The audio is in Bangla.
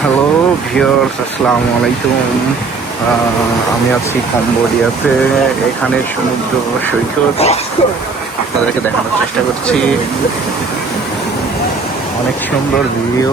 হ্যালো ভিওর্স আসসালামু আলাইকুম আমি আছি কম্বোডিয়াতে এখানে সমুদ্র সৈকত আপনাদেরকে দেখানোর চেষ্টা করছি অনেক সুন্দর ভিডিও